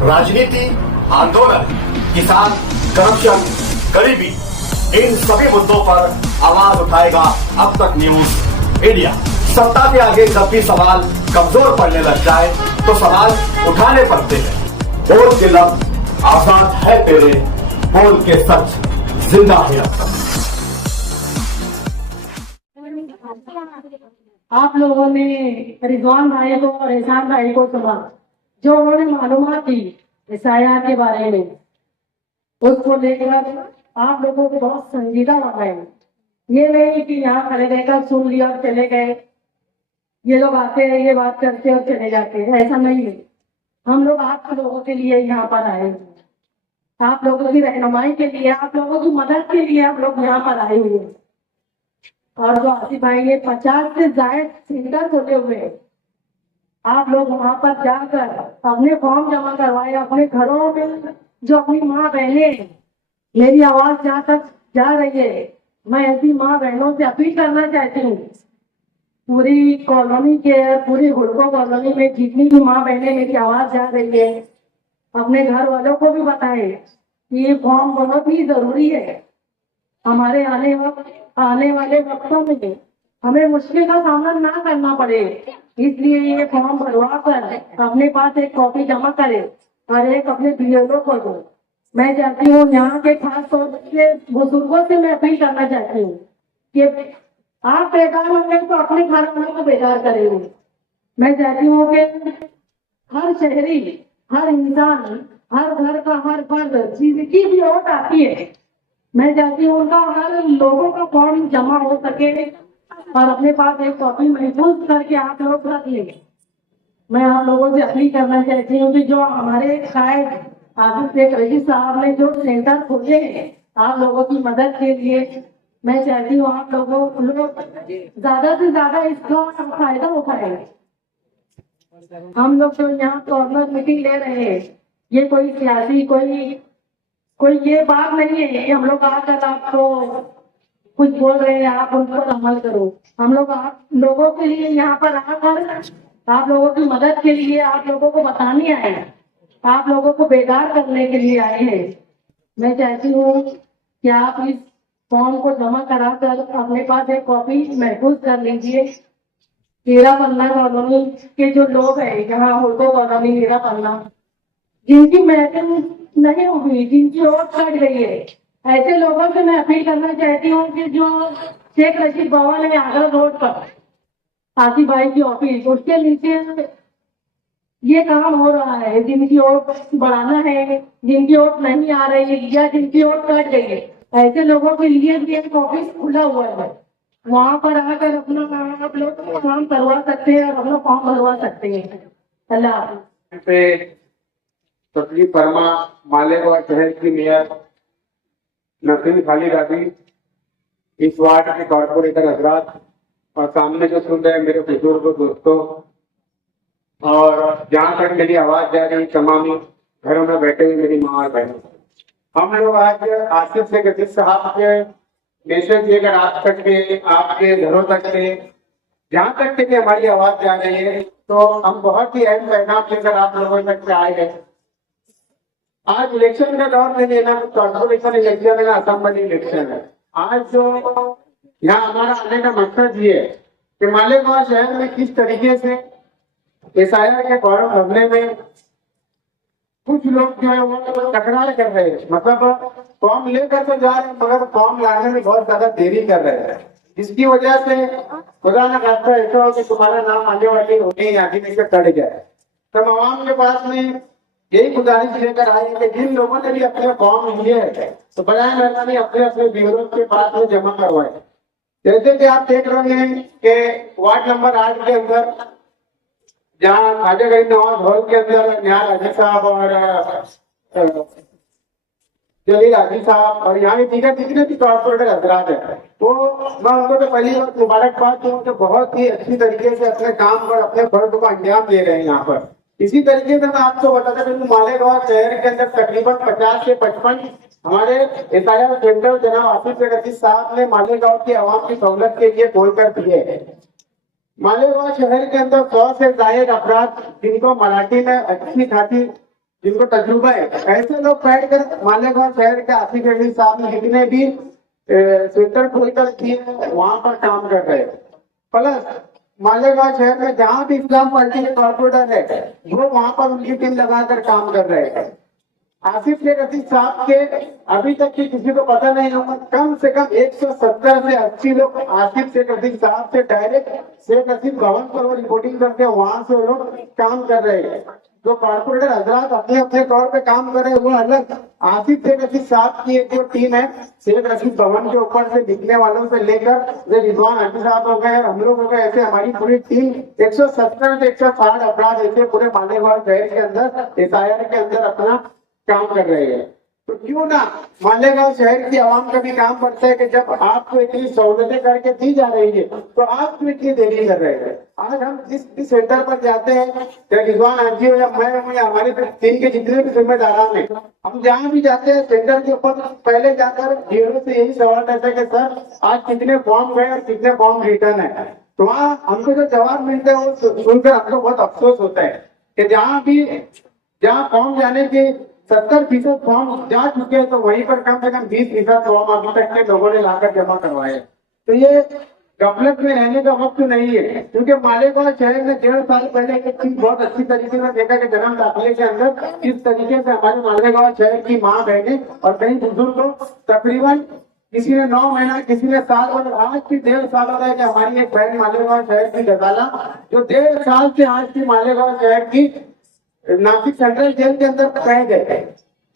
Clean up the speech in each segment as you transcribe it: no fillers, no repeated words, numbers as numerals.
राजनीति, आंदोलन, किसान, करप्शन, गरीबी, इन सभी मुद्दों पर आवाज उठाएगा अब तक न्यूज इंडिया। सत्ता के आगे जब भी सवाल कमजोर पड़ने लग जाए तो सवाल उठाने पड़ते हैं। बोल के लफ्ज आजाद है तेरे, बोल के सच जिंदा है अब तक। आप लोगों ने रिजवान भाई को और एहसान भाई को सुना, जो उन्होंने मालूमात दी SIR के बारे में, उसको लेकर आप लोगों को बहुत संजीदा लगा है। ये नहीं कि यहाँ खड़े रहकर सुन लिया और चले गए, ये लोग आते हैं, ये बात करते और चले जाते हैं, ऐसा नहीं है। हम लोग आप लोगों के लिए यहाँ पर आए हैं, आप लोगों की रहनुमाई के लिए, आप लोगों की मदद के लिए हम लोग यहाँ पर आए हुए हैं। और जो आसिफ भाई ने 50 से ज्यादा सेंटर खोले हुए हैं, आप लोग वहां पर जाकर अपने फॉर्म जमा करवाए। अपने घरों में जो अपनी माँ बहने, मेरी आवाज जहाँ तक जा रही है, मैं ऐसी माँ बहनों से अपील करना चाहती हूँ, पूरी कॉलोनी के, पूरी हुडको कॉलोनी में जितनी भी माँ बहने मेरी आवाज जा रही है, अपने घर वालों को भी बताए कि ये फॉर्म बहुत ही जरूरी है। हमारे आने वाले वक्तों में हमें मुश्किल का सामना ना करना पड़े, इसलिए ये फॉर्म भरवा कर अपने पास एक कॉपी जमा करे और एक अपने BLO को दो। मैं चाहती हूँ यहाँ के खास तौर से बुजुर्गों से मैं अपील करना चाहती हूँ कि आप बेकार होंगे तो अपने घर वालों को बेकार करेंगे। मैं चाहती हूँ कि हर शहरी, हर इंसान, हर घर का हर फर्द जिसकी भी वोट आती है, मैं चाहती हूँ उनका हर लोगों का फॉर्म जमा हो सके और अपने पास एक कॉपी महफूज करके आप लोग रख लें। मैं आप लोगों से अपील करना चाहती हूँ कि जो हमारे शायद आसिफ शेख रशीद साहब ने जो सेंटर खोले हैं आप लोगों की मदद के लिए, मैं चाहती हूँ आप लोग ज्यादा से ज्यादा इसका फायदा उठाए। हम लोग जो यहाँ कॉर्नर मीटिंग ले रहे हैं, ये कोई सियासी कोई ये बात नहीं है कि हम लोग आकर आपको कुछ बोल रहे हैं आप उन पर अमल करो। हम लोग आप लोगों के लिए यहाँ पर आकर आप लोगों की मदद के लिए, आप लोगों को बताने आए हैं, आप लोगों को बेकार करने के लिए आए हैं। मैं चाहती हूँ कि आप इस फॉर्म को जमा कराकर अपने पास एक कॉपी महफूज कर लीजिए। 13 पन्ना कॉलोनी के जो लोग हैं, यहाँ हुडको कॉलोनी 13 पन्ना, जिनकी महफिल नहीं हुई, जिनकी वोट कट गई है, ऐसे लोगों से मैं अपील करना चाहती हूँ कि जो शेख रशीद भवन है आगरा रोड पर आसिफ भाई की ऑफिस, उसके नीचे ये काम हो रहा है, जिनकी वोट बढ़ाना है, जिनकी वोट नहीं आ रही है या जिनकी वोट कट गई है, ऐसे लोगों के लिए भी एक ऑफिस खुला हुआ है। वहां पर आकर अपना काम आप लोग काम करवा सकते हैं और अपना फॉर्म भरवा सकते हैं। अल्लाह। तकलीफ फरमा मालेगांव शहर की मेयर नसीम खालिद आदि, इस वार्ड के कॉर्पोरेटर हजरात और सामने जो सुन रहे मेरे बुजुर्ग दोस्तों, और जहाँ तक मेरी आवाज जा रही तमाम घरों में बैठे हुए मेरी माँ और बहनों, हम लोग आज आसिफ शेख रशीद साहब के मैसेज लेकर आप तक के, आपके घरों तक के, जहाँ तक के हमारी आवाज जा रही है, तो हम बहुत ही अहम पैगाम लेकर आप लोगों तक से आए हैं। आज इलेक्शन का दौर नहीं है ना, कॉर्पोरेशन इलेक्शन है ना, असेंबली इलेक्शन है। आज जो यहाँ हमारा आने का मकसद ये है कि मालेगांव शहर में किस तरीके से SIR के फॉर्म भरने में कुछ लोग जो है वो तकरार कर रहे हैं, मतलब फॉर्म लेकर तो जा रहे हैं मगर फॉर्म लाने में बहुत ज्यादा देरी कर रहे हैं, जिसकी वजह से खुदा न खास्ता ऐसा हो कि तुम्हारा नाम आने वाली होने आगे लेकर कट गया। तब आवाम के पास में यही गुजारिश लेकर आए कि जिन लोगों ने भी अपने फॉर्म लिए हैं तो बजाय मेहरबानी अपने अपने ब्यूरो के पास में जमा करवाए। जैसे कि आप देख रहे हैं कि वार्ड नंबर 8 के अंदर, जहाँ खाजा गरीब नवाज हॉल के अंदर निहाल हाजी साहब और जलील हाजी साहब और यहाँ दीगर जितने भी कॉर्पोरेटर हजरात है, तो मैं उनको तो पहली बार मुबारकबाद दूँ कि बहुत ही अच्छी तरीके से अपने काम पर अपने फर्ज को अंजाम दे रहे हैं यहाँ पर। इसी तरीके से मैं आपको बताता चलूं, मालेगांव शहर के अंदर तकरीबन 50 से 55 हमारे SIR सेंटर जनाब आसिफ शेख रशीद साहब ने मालेगांव की आवाम की सहूलत के लिए खोल कर दिए है। मालेगांव शहर के अंदर 100 से ज्यादा अफराद जिनको मराठी में अच्छी खासी जिनको तजुर्बा है, ऐसे लोग बैठ कर मालेगांव शहर के आसिफ अली साहब ने जितने भी स्वेटर खोलकर किए वहां पर काम कर रहे हैं। प्लस मालेगांव शहर में जहां भी इस्लाम पार्टी के कॉर्पोरेटर है वो वहां पर उनकी टीम लगाकर काम कर रहे हैं। आसिफ शेख रशीद साहब के अभी तक की किसी को पता नहीं होगा, कम से कम 170 से 80 लोग आसिफ शेख रशीद साहब से डायरेक्ट शेख रशीद भवन पर वो रिपोर्टिंग करते हैं, वहां से लोग काम कर रहे हैं। जो कॉर्पोरेटर हजरात अपने अपने तौर पे काम कर रहे हैं वो अलग। आसिफ शेख रशीद साहब की एक जो टीम है शेख रशीद भवन के ऊपर से लिखने वालों से लेकर रिजवान हाजी साहब हो गए, हम लोग हो गए, ऐसे हमारी पूरी टीम 170 से 160 अपराध ऐसे पूरे मालेगांव शहर के अंदर SIR के अंदर अपना काम कर रहे हैं। तो क्यों ना मालेगांव शहर की आवाम का भी काम बढ़ता है कि जब आपको इतनी सहूलतें करके दी जा रही है तो आप क्यों इतनी देरी कर रहे हैं। आज हम जिस भी सेंटर पर जाते हैं, चाहे रिजवान हाजी हो या मैं हूं या हमारे टीम के जितने भी जिम्मेदारान हैं, हम जहाँ भी जाते हैं सेंटर के ऊपर पहले जाकर डीओ से यही सवाल रहता है कि सर आज कितने फॉर्म गए और कितने फॉर्म रिटर्न है। तो वहाँ हमको जो जवाब मिलता है वो सुनकर हमको बहुत अफसोस होता है कि जहाँ फॉर्म जाने के 70% फॉर्म जा चुके हैं तो वहीं पर कम से कम 20% फॉर्म अभी तक के लोगों ने लाकर जमा करवाए। तो ये गफलत में रहने का वक्त नहीं है, क्योंकि मालेगांव शहर ने 1.5 साल पहले एक चीज बहुत अच्छी तरीके से देखा कि जन्म दाखिले के अंदर किस तरीके से हमारे मालेगांव शहर की माँ बहने और कई बुजुर्ग लोग तकरीबन किसी ने 9 महीना किसी ने साल और आज भी 1.5 साल हो रहा है कि हमारी एक बहन मालेगांव शहर की गजाला जो 1.5 साल से आज की मालेगांव शहर की नासिक सेंट्रल जेल के अंदर कह गए।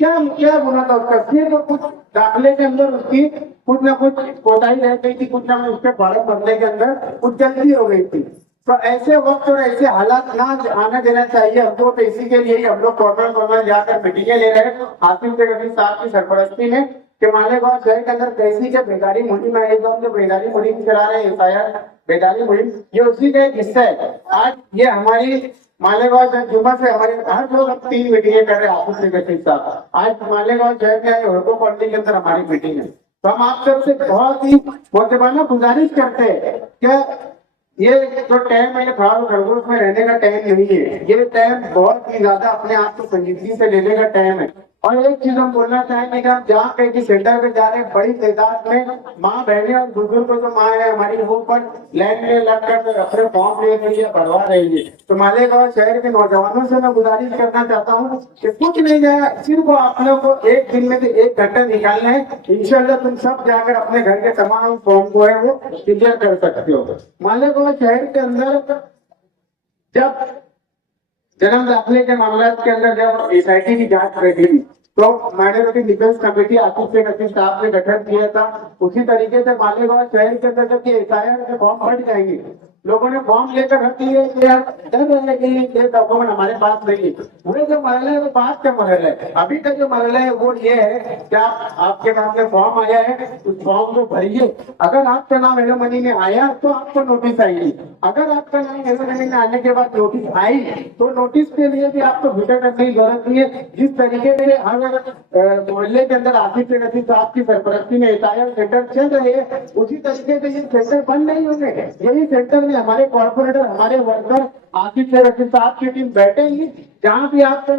क्या गुना था उसका, सिर्फ कुछ दाखिले के अंदर उसकी कुछ ना कुछ कोताही रह गई थी, कुछ ना कुछ उसके फॉर्म भरने के अंदर कुछ जल्दी हो गई थी। तो ऐसे वक्त और ऐसे हालात ना आने देना चाहिए हमको। तो इसी के लिए हम लोग कॉर्पोरेट जाकर मीटिंगें ले रहे हैं आसिफ शेख रशीद साहब की सरपरस्ती में कि मालेगांव शहर के अंदर कैसी क्या बेदारी मुहिम है, जो बेदारी मुहिम चला रहे हैं SIR बेदारी मुहिम, ये उसी का एक हिस्सा है। आज ये हमारी मालेगांव जुम्मा से हमारे हर लोग 3 मीटिंगें कर रहे हैं आसिफ शेख रशीद साहब। आज मालेगांव शहर में आए होटो कॉलोनी के अंदर हमारी मीटिंग है। तो हम आप सबसे बहुत ही मोहतबाना गुजारिश करते हैं कि ये जो टाइम है खराब खरगोश में रहने का टाइम नहीं है, ये टाइम बहुत ही ज्यादा अपने आप को संजीदगी से लेने का टाइम है। और एक चीज हम बोलना चाहेंगे कि हम जहाँ कहीं भी सेंटर पे जा रहे हैं बड़ी तादाद में माँ बहने और बुजुर्ग जो माँ है हमारी वो पर लाइन में लगकर अपने फॉर्म ले रही है, भरवा रही है। तो मालेगांव शहर के नौजवानों से मैं गुजारिश करना चाहता हूँ कि कुछ नहीं जाएगा, सिर्फ आप लोग को एक दिन में से 1 घंटा निकालना है। इंशाल्लाह तुम सब जाकर अपने घर के तमाम फॉर्म को है वो क्लियर कर सकते हो। मालेगांव शहर के अंदर जब जन्म दाखिले के मामला के अंदर जब SIT की जांच रही थी तो minority defence committee Asif Sheikh Rashid साहब ने गठन किया था। उसी तरीके से मालेगांव शहर के अंदर जब SIR के फॉर्म भर जाएंगे, लोगों ने फॉर्म लेकर रख लिए, ये डॉक्यूमेंट हमारे पास नहीं है। वो जो मरल है वो बात का मरल है। अभी तक जो मरल है वो ये है कि आपके नाम में फॉर्म आया है, उस फॉर्म को भरिए। अगर आपका नाम एलोमनी में आया तो आपको नोटिस आएगी, अगर आपका नाम एलोमनी में आने के बाद नोटिस आई तो नोटिस के लिए भी आपको फिक्र करने की जरूरत नहीं है। जिस तरीके से हर मोहल्ले के अंदर आसिफ शेख रशीद साहब की सरपरस्ती में SIR सेंटर चल रहे हैं, उसी तरीके से ये सेंटर बंद नहीं होंगे। यही सेंटर में हमारे कॉर्पोरेटर हमारे वर्कर आसिफ शेख रशीद साहब की टीम बैठेंगी। जहाँ भी आपको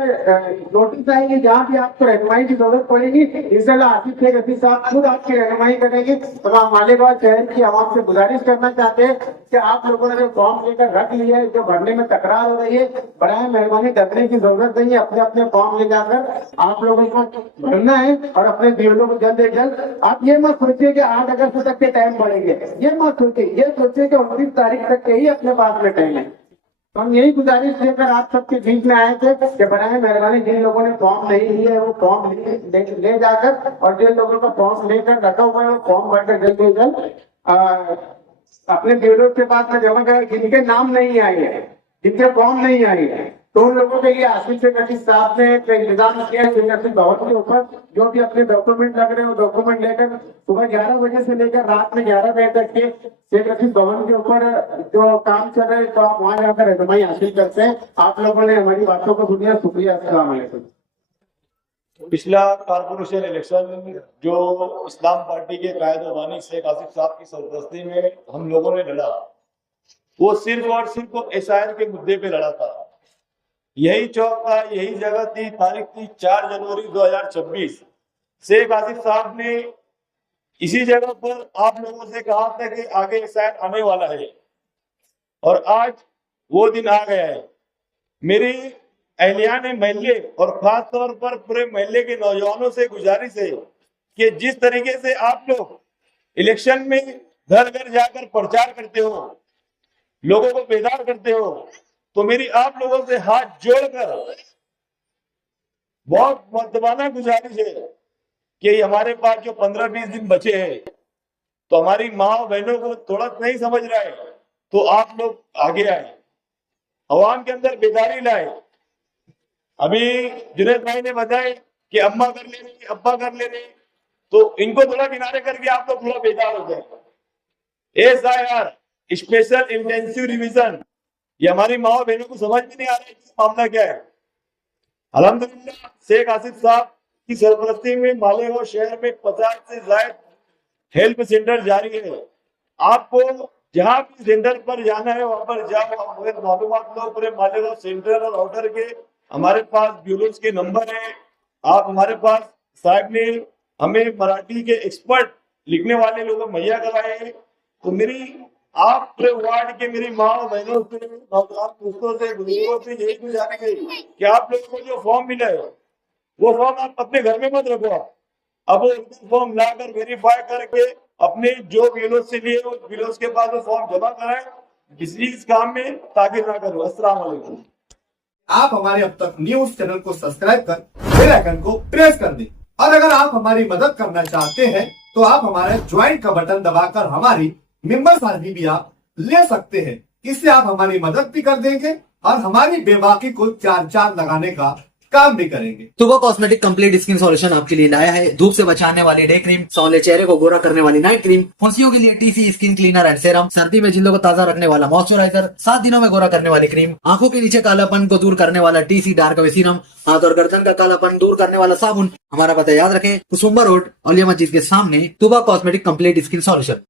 नोटिस आएंगे, जहाँ भी आपको रहनुमाई की जरूरत पड़ेगी, इंशाल्लाह आसिफ शेख रशीद साहब खुद आपकी रहनुमाई करेंगे। तो हम मालेगांव शहर की आवाम से गुजारिश करना चाहते हैं कि आप लोगों ने जो फॉर्म लेकर रख लिया है, जो भरने में तकरार हो रही है, बराए मेहरबानी डरने की जरूरत नहीं है। अपने अपने फॉर्म ले जाकर आप लोगों को भरना है और अपने बीएलओ को जल्द से जल्द। आप ये मत सोचिए कि 8 अगस्त तक के टाइम बढ़ेंगे, ये मत सोचिए, ये सोचिए कि 29 तारीख तक के ही अपने पास में टाइम है। तो हम यही गुजारिश लेकर आप सबके बीच में आए थे कि बनाए मेहरबानी जिन लोगों ने फॉर्म नहीं लिए वो फॉर्म ले जाकर, और जिन लोगों का फॉर्म लेकर रखा हुआ है वो फॉर्म भरकर जल्द से जल्द अपने ब्यूरो के पास में जमा करें। जिनके नाम नहीं आए हैं, जिनके फॉर्म नहीं आए हैं, तो उन लोगों के लिए आसिफ शेख रशीद साहब ने एक इंतजाम किया है। शेख रशीद भवन के ऊपर जो भी अपने डॉक्यूमेंट लग रहे हैं वो डॉक्यूमेंट लेकर सुबह 11 बजे से लेकर रात में 11 बजे तक के शेख रशीद भवन के ऊपर जो काम चल रहे हैं, तो आप वहाँ जाकर रहनुमाई हासिल करते हैं। आप लोगों ने हमारी बातों को सुनिया, शुक्रिया। अस्सलाम वालेकुम। पिछला कॉर्पोरेशन इलेक्शन जो इस्लाम पार्टी के कायद बानी शेख आसिफ साहब की सरपरस्ती में हम लोगों ने लड़ा, वो सिर्फ और सिर्फ SIR के मुद्दे पे लड़ा था। यही चौक था, यही जगह थी, तारीख थी 4 जनवरी 2026। शेख आसिफ साहब ने इसी जगह पर आप लोगों से कहा था कि आगे शायद आने वाला है, और आज वो दिन आ गया है। मेरी अहलियान महल्ले और खास तौर पर पूरे महल्ले के नौजवानों से गुजारिश है कि जिस तरीके से आप लोग इलेक्शन में घर घर जाकर प्रचार करते हो, लोगों को बेदार करते हो, तो मेरी आप लोगों से हाथ जोड़कर बहुत मर्दबाना गुजारिश है कि हमारे पास जो 15-20 दिन बचे हैं, तो हमारी माँ बहनों को थोड़ा नहीं समझ रहा है, तो आप लोग आगे आए, अवाम के अंदर बेदारी लाए। अभी जुनैद भाई ने बताया कि अम्मा कर ले रही, अब्बा कर ले रहे, तो इनको थोड़ा किनारे करके आप लोग थोड़ा बेदार हो जाए। SIR स्पेशल इंटेंसिव रिवीजन, ये हमारी माँ बहनों को समझ में नहीं आ रहा है कि मामला क्या है। अल्हम्दुलिल्लाह शेख आसिफ साहब की सरपरस्ती में मालेगांव शहर में 50 से ज्यादा हेल्प सेंटर जारी है। आपको जहां भी सेंटर पर जाना है वहां पर जाओ, मालूमात लो पूरे मालेगांव सेंटर और आउटर के। हमारे पास ब्यूरोज के नंबर है, आप हमारे पास साहब ने हमें मराठी के एक्सपर्ट लिखने वाले लोग मुहैया कराए हैं। तो मेरी आप पूरे वार्ड के मेरी माँ बहनों से, नौजवान दोस्तों से, बुजुर्गों से यही गुजारिश है कि आप लोगों को जो फॉर्म मिला है वो फॉर्म आप अपने घर में मत रखो। अब वो फॉर्म लाकर वेरीफाई करके अपने जो विलोज से लिए उस विलोज के बाद वो फॉर्म जमा कराए, इस काम में ताकीद ना करो। अस्सलाम वालेकुम। आप हमारे अब तक न्यूज चैनल को सब्सक्राइब कर बेल आइकन को प्रेस कर दें, और अगर आप हमारी मदद करना चाहते हैं तो आप हमारे ज्वाइन का बटन दबाकर हमारी मेंबर साथी भी आप ले सकते हैं। इससे आप हमारी मदद भी कर देंगे और हमारी बेबाकी को चार चांद लगाने का काम भी करेंगे। तुबा कॉस्मेटिक कंप्लीट स्किन सॉल्यूशन आपके लिए लाया है धूप से बचाने वाली डे क्रीम, सौंले चेहरे को गोरा करने वाली नाइट क्रीम, फुंसियों के लिए TC skin cleaner and serum, सर्दी में जिल्दों को ताजा रखने वाला मॉइस्चराइजर, 7 दिनों में गोरा करने वाली क्रीम, आंखों के नीचे कालापन को दूर करने वाला TC डार्क वे सीरम, हाथ और गर्दन का कालापन दूर करने वाला साबुन। हमारा पता याद रखें, कुसुम्बा रोड, औलिया मस्जिद के सामने, तुबा कॉस्मेटिक कंप्लीट स्किन सॉल्यूशन।